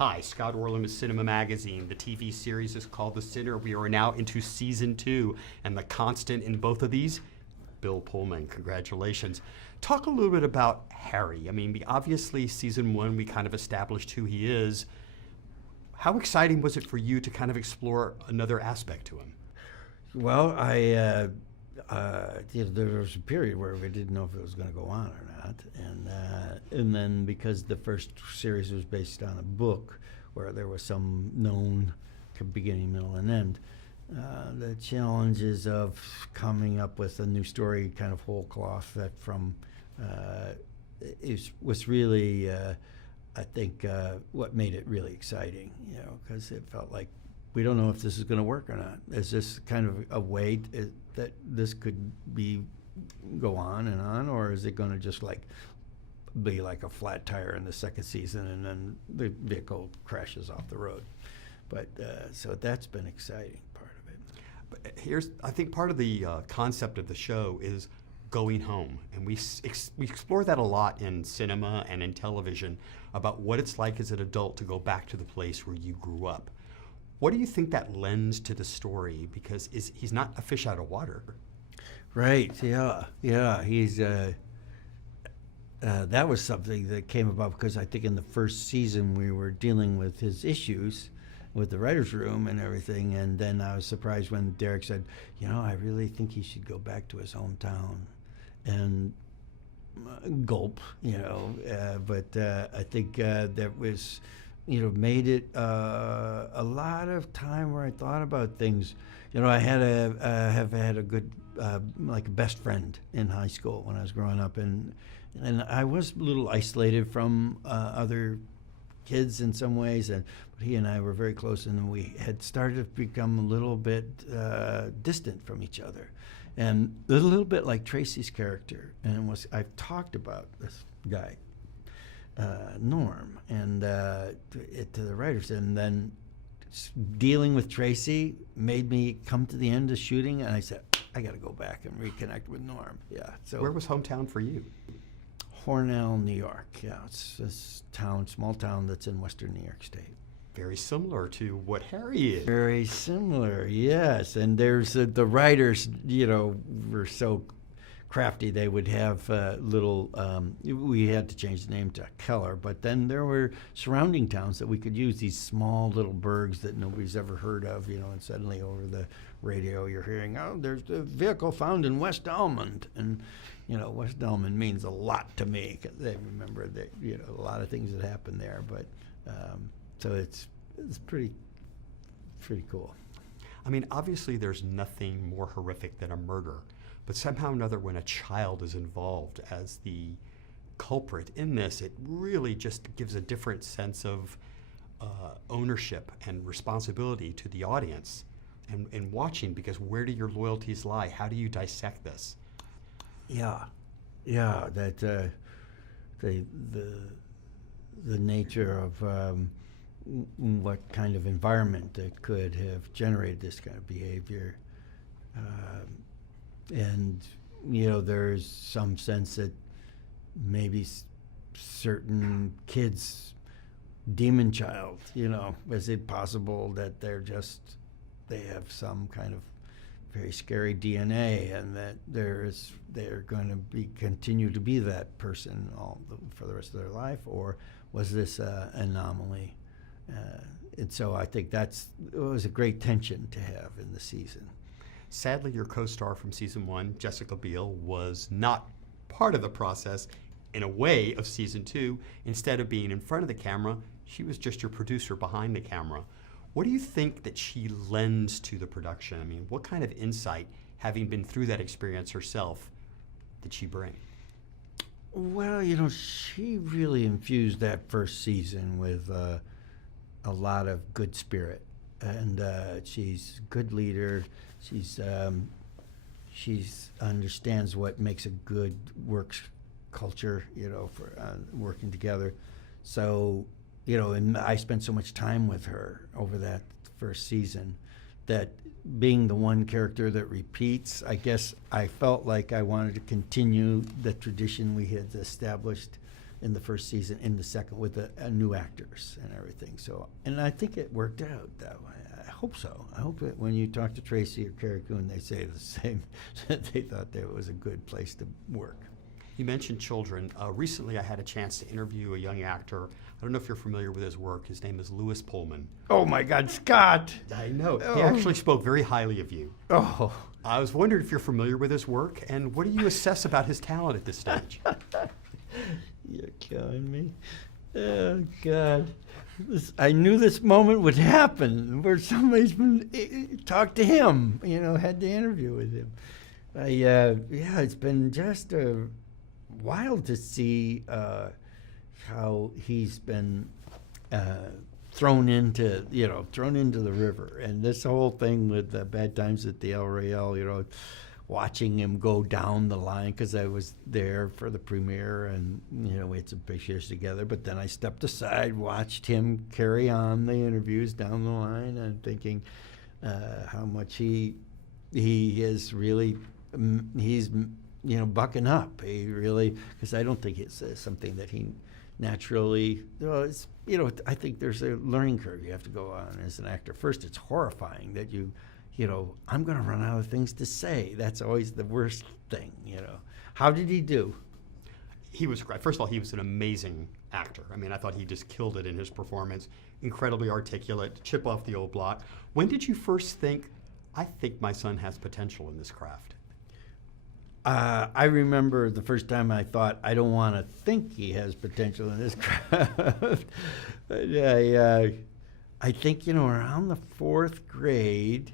Hi, Scott Orlin with CINEMA-Magazin. The TV series is called The Sinner. We are now into season 2, and the constant in both of these, Bill Pullman. Congratulations. Talk a little bit about Harry. I mean, obviously season 1 we kind of established who he is. How exciting was it for you to kind of explore another aspect to him? Well, there was a period where we didn't know if it was going to go on or not, and then because the first series was based on a book where there was some known beginning, middle, and end, the challenges of coming up with a new story, kind of whole cloth, that was really, I think, what made it really exciting. Because it felt like we don't know if this is going to work or not. Is this kind of a way that this could go on, or is it going to just be like a flat tire in the second season and then the vehicle crashes off the road? But so that's been exciting part of it. But I think part of the concept of the show is going home, and we explore that a lot in cinema and in television about what it's like as an adult to go back to the place where you grew up. What do you think that lends to the story? Because he's not a fish out of water. Right. Yeah. He's that was something that came about because I think in the first season we were dealing with his issues with the writer's room and everything, and then I was surprised when Derek said, I really think he should go back to his hometown, and gulp, but I think that was, made it a lot of time where I thought about things. I have had a good, like a best friend in high school when I was growing up, and I was a little isolated from other kids in some ways, but he and I were very close, and we had started to become a little bit distant from each other, and a little bit like Tracy's character. And I've talked about this guy, Norm, and to the writers, and then dealing with Tracy made me come to the end of shooting, and I said, I got to go back and reconnect with Norm. Yeah. So where was hometown for you? Hornell, New York. Yeah, it's this small town that's in western New York State. Very similar to what Harry is. Very similar, yes. And there's the writers, were so crafty. They would have little, we had to change the name to Keller, but then there were surrounding towns that we could use, these small little burgs that nobody's ever heard of, and suddenly over the radio you're hearing, there's a vehicle found in West Almond. And, West Almond means a lot to me because they remember that, a lot of things that happened there. But so it's pretty cool. I mean, obviously there's nothing more horrific than a murder, but somehow or another when a child is involved as the culprit in this, it really just gives a different sense of ownership and responsibility to the audience and watching, because where do your loyalties lie? How do you dissect this? Yeah, that the nature of what kind of environment that could have generated this kind of behavior, and there's some sense that maybe certain kids' demon child, is it possible that they have some kind of very scary DNA, and that they're going to continue to be that person for the rest of their life, or was this an anomaly? And so I think it was a great tension to have in the season. Sadly, your co-star from season 1, Jessica Biel, was not part of the process in a way of season 2. Instead of being in front of the camera, she was just your producer behind the camera. What do you think that she lends to the production? I mean, what kind of insight, having been through that experience herself, did she bring? Well, she really infused that first season with a lot of good spirit, and she's a good leader. She's understands what makes a good work culture, for working together. So, and I spent so much time with her over that first season that being the one character that repeats, I guess I felt like I wanted to continue the tradition we had established in the first season, in the second with the new actors and everything. So, and I think it worked out that way. I hope so. I hope that when you talk to Tracy or Carrie Coon, they say the same, that they thought that it was a good place to work. You mentioned children. Recently, I had a chance to interview a young actor. I don't know if you're familiar with his work. His name is Bill Pullman. Oh my God, Scott! I know. Oh. He actually spoke very highly of you. Oh. I was wondering if you're familiar with his work, and what do you assess about his talent at this stage? You're killing me. Oh, God. I knew this moment would happen where somebody's been talked to him, had the interview with him. It's been just wild to see how he's been thrown into the river. And this whole thing with the Bad Times at the El Royale, watching him go down the line, because I was there for the premiere, and we had some pictures together, but then I stepped aside, watched him carry on the interviews down the line, and thinking how much he is really, he's bucking up. He really, because I don't think it's something that he naturally, it's, I think there's a learning curve you have to go on as an actor. First, it's horrifying that I'm going to run out of things to say. That's always the worst thing, How did he do? He was great. First of all, he was an amazing actor. I mean, I thought he just killed it in his performance. Incredibly articulate, chip off the old block. When did you first think, I think my son has potential in this craft? I remember the first time I thought, I don't want to think he has potential in this craft. I think, around the fourth grade,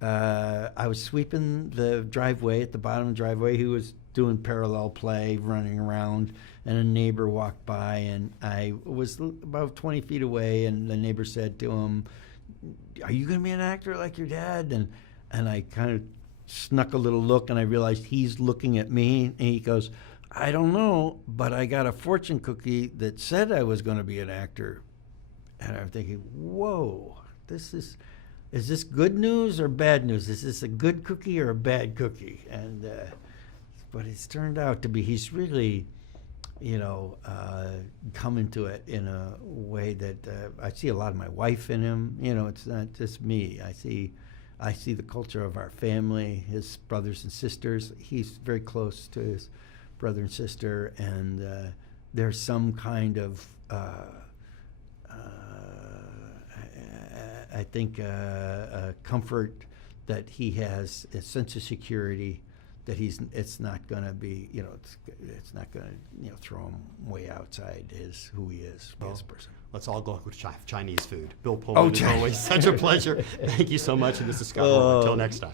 I was sweeping the driveway, at the bottom of the driveway. He was doing parallel play, running around, and a neighbor walked by, and I was about 20 feet away, and the neighbor said to him, "Are you going to be an actor like your dad?" And I kind of snuck a little look, and I realized he's looking at me, and he goes, "I don't know, but I got a fortune cookie that said I was going to be an actor." And I'm thinking, whoa, is this good news or bad news? Is this a good cookie or a bad cookie? And but it's turned out to be, he's really, come into it in a way that I see a lot of my wife in him. It's not just me. I see the culture of our family, his brothers and sisters. He's very close to his brother and sister, and there's some kind of I think comfort that he has, a sense of security that it's not going to be, it's not going to, throw him way outside who he is as a person. Let's all go with Chinese food. Bill Pullman, is always such a pleasure. Thank you so much, and this is Scott Orlin. Until next time.